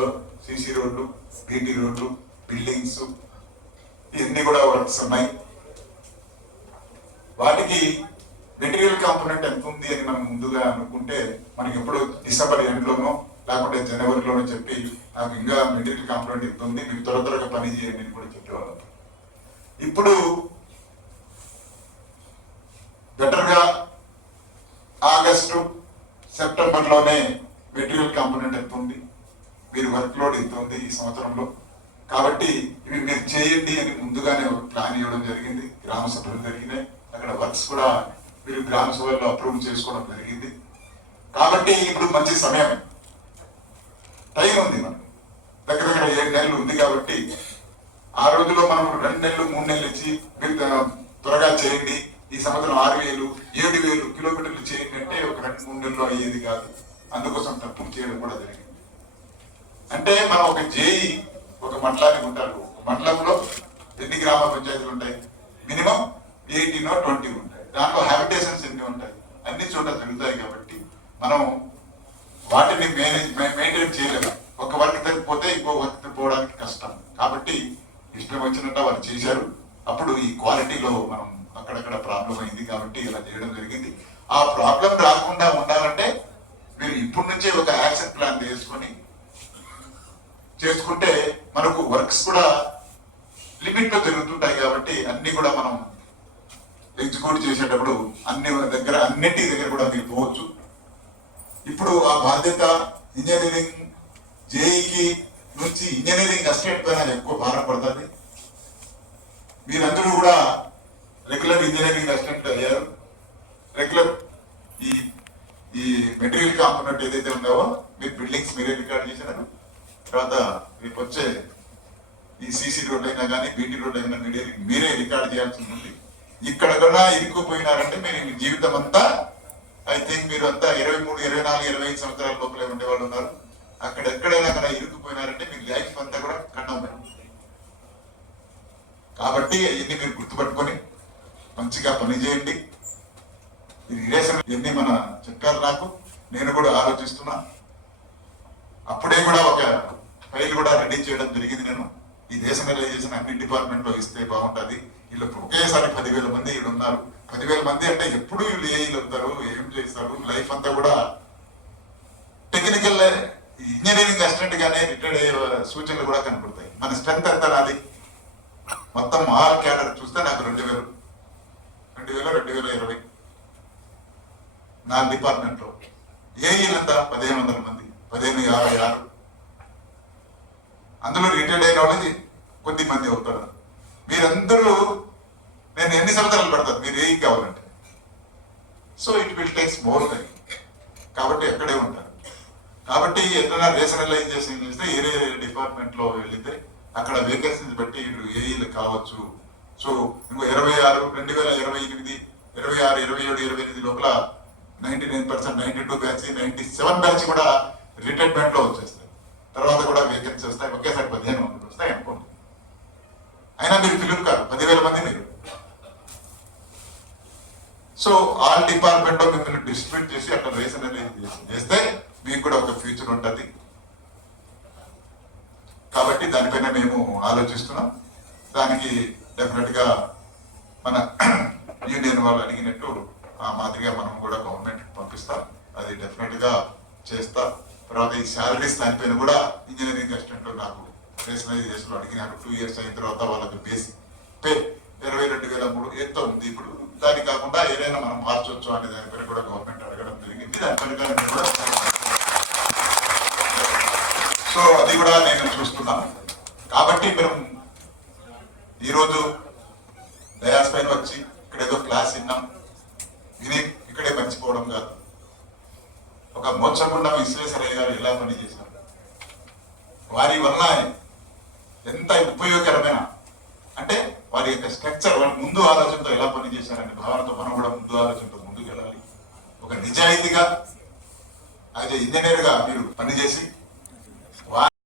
లో సిసి రోడ్లు, బీటీ రోడ్లు, బిల్డింగ్స్ ఇవన్నీ కూడా వర్క్స్ ఉన్నాయి. వాటికి మెటీరియల్ కాంపోనెంట్ ఎంత ఉంది అని మనం ముందుగా అనుకుంటే మనకి ఎప్పుడు డిసెంబర్ ఎండ్లోనో లేకుంటే జనవరిలోనో చెప్పి నాకు ఇంకా మెటీరియల్ కాంపోనెంట్ ఎంత ఉంది, మీకు త్వరగా పని చేయండి అని కూడా చెప్పేవాళ్ళం. ఇప్పుడు బెటర్గా ఆగస్టు సెప్టెంబర్లోనే మెటీరియల్ కాంపోనెంట్ ఎంత ఉంది, మీరు వర్క్ లోడ్ ఎంత ఉంది ఈ సంవత్సరంలో, కాబట్టి ఇవి మీరు చేయండి అని ముందుగానే ప్లాన్ ఇవ్వడం జరిగింది. గ్రామ సభలు జరిగినాయి, అక్కడ వర్క్స్ కూడా మీరు గ్రామ సభల్లో అప్రూవ్ చేసుకోవడం జరిగింది. కాబట్టి ఇప్పుడు మంచి సమయం, టైం ఉంది, మనకు దగ్గర 7 నెలలు ఉంది. కాబట్టి ఆ రోజులో మనం 2 నెలలు 3 నెలలు ఇచ్చి మీరు త్వరగా చేయండి, ఈ సంవత్సరం 6,000 7,000 కిలోమీటర్లు చేయండి అంటే ఒక 2-3 నెలలు అయ్యేది కాదు. అందుకోసం తప్పులు చేయడం కూడా జరిగింది. అంటే మనం ఒక జేఈ ఒక మండలానికి ఉంటారు. ఒక మండలంలో ఎన్ని గ్రామ పంచాయతీలు ఉంటాయి? మినిమం 18 or 20 ఉంటాయి. దాంట్లో హ్యాబిటేషన్స్ ఎన్ని ఉంటాయి? అన్ని చోట్ల జరుగుతాయి. కాబట్టి మనం వాటిని మెయింటైన్ చేయలేము. ఒక వర్క్ తగ్గిపోతే ఇంకో వర్క్ పోవడానికి కష్టం. కాబట్టి ఇష్టం వచ్చినట్టు వారు చేశారు. అప్పుడు ఈ క్వాలిటీలో మనం అక్కడక్కడ ప్రాబ్లం అయింది. కాబట్టి ఇలా చేయడం జరిగింది. ఆ ప్రాబ్లం రాకుండా ఉండాలంటే మీరు ఇప్పటి నుంచే ఒక యాక్షన్ ప్లాన్ చేసుకుంటే మనకు వర్క్స్ కూడా లిమిట్ లో జరుగుతుంటాయి. కాబట్టి అన్ని కూడా మనం ఎగ్జిక్యూట్ చేసేటప్పుడు అన్నిటి దగ్గర కూడా మీరు పోవచ్చు. ఇప్పుడు ఆ బాధ్యత ఇంజనీరింగ్ జేఈకి నుంచి ఇంజనీరింగ్ అసిస్టెంట్ పైన ఎక్కువ భారం పడుతుంది. మీరందరూ కూడా రెగ్యులర్ ఇంజనీరింగ్ అసిస్టెంట్ అయ్యారు. రెగ్యులర్ ఈ మెటీరియల్ కాంపోనెంట్ ఏదైతే ఉందో మీరు బిల్డింగ్స్ మీరే రికార్డ్ చేసినారు. తర్వాత రేపు వచ్చే ఈ సిసి రోడ్ అయినా కానీ బీటీ రోడ్ అయినా మీరే రికార్డ్ చేయాల్సి ఉంటుంది. ఇక్కడ కూడా ఇరుక్కుపోయినారంటే మీరు మీ జీవితం అంతా ఐ థింక్ మీరు అంతా 23, 24, 25 సంవత్సరాల లోపలే ఉండేవాళ్ళు ఉన్నారు. అక్కడ ఎక్కడైనా అక్కడ ఇరుక్కుపోయినారంటే మీ లైఫ్ అంతా కూడా కన్నమే. కాబట్టి ఇవన్నీ మీరు గుర్తుపట్టుకొని మంచిగా పనిచేయండి. ఇది రిలేషన్ ఎన్ని మన చెప్పారు నాకు, నేను కూడా ఆలోచిస్తున్నా. అప్పుడే కూడా ఒక ఫైల్ కూడా రెడీ చేయడం జరిగింది. నేను ఈ దేశనలైజేషన్ అన్ని డిపార్ట్మెంట్ లో ఇస్తే బాగుంటుంది. వీళ్ళు ఒకేసారి 10,000 మంది వీళ్ళు ఉన్నారు. 10,000 మంది అంటే ఎప్పుడు వీళ్ళు ఏఈలు అవుతారు, ఏం చేస్తారు, లైఫ్ అంతా కూడా టెక్నికల్ ఇంజనీరింగ్ అసిస్టెంట్ గానే రిటైర్డ్ అయ్యే సూచనలు కూడా కనపడతాయి. మన స్ట్రెంత్ ఎంత నాది మొత్తం ఆల్ క్యాడర్ చూస్తే నాకు 2,000, 2,20 నా డిపార్ట్మెంట్ లో. ఏఈలంతా 1,500 మంది, 1,556. అందులో రిటైర్డ్ అయిన వాళ్ళది కొద్ది మంది అవుతారు. మీరందరూ నేను ఎన్ని సంవత్సరాలు పడతారు మీరు ఏఈ కావాలంటే? So it will takes more time. కాబట్టి ఎక్కడే ఉంటారు. కాబట్టి ఏదైనా రేషనలైజేషన్ చేస్తే ఏరే డిపార్ట్మెంట్ లో వెళితే అక్కడ వేకెన్సీస్ బట్టి వీళ్ళు ఏఈలు కావచ్చు. సో ఇంకో 26, 2028, 26, 27, 28 లోపల 99%, 92 బ్యాచ్, 97 బ్యాచ్ కూడా రిటైర్మెంట్ లో వచ్చేస్తాయి. తర్వాత కూడా వేకెన్సీ వస్తాయి. ఒకేసారి 15 మంది వస్తాయి అనుకోండి. అయినా మీరు ఫిలిం కాదు, 10,000 మంది మీరు. సో ఆల్ డిపార్ట్మెంట్ లో మిమ్మల్ని డిస్ట్రిబ్యూట్ చేసి అక్కడ రేషనలైజేషన్ చేస్తే మీకు కూడా ఒక ఫ్యూచర్ ఉంటుంది. కాబట్టి దానిపైన మేము ఆలోచిస్తున్నాం. దానికి డెఫినెట్ గా మన యూనియన్ వాళ్ళు అడిగినట్టు ఆ మాదిరిగా మనం కూడా గవర్నమెంట్ పంపిస్తాం. అది డెఫినెట్ గా చేస్తా. తర్వాత ఈ శాలరీస్ దానిపైన కూడా ఇంజనీరింగ్ అసిస్టెంట్ లో నాకు రేషనలైజేషన్ అడిగినారు. 2 years అయిన తర్వాత వాళ్ళకి బేసిక్ పే 22,003 ఎంతో ఉంది. ఇప్పుడు దాని కాకుండా ఏదైనా మనం మార్చవచ్చు అనే దానిపైన కూడా గవర్నమెంట్ అడగడం జరిగింది. దానిపైన కూడా సో అది కూడా నేను చూస్తున్నాను. కాబట్టి మేము ఈరోజు డయాస్ పైన వచ్చి ఇక్కడ ఏదో క్లాస్ విన్నాం, విని ఇక్కడే మర్చిపోవడం కాదు. ఒక మోక్షగుండం విశ్వేశ్వరయ్య గారు ఎలా పనిచేశారు, వారి వల్ల ఎంత ఉపయోగకరమైన అంటే వారి యొక్క స్ట్రక్చర్, వారి ముందు ఆలోచనతో ఎలా పనిచేశారనే భావనతో మనం కూడా ముందు ఆలోచనతో ముందుకు వెళ్ళాలి. ఒక నిజాయితీగా యాజ్ ఇంజనీర్ గా మీరు పనిచేసి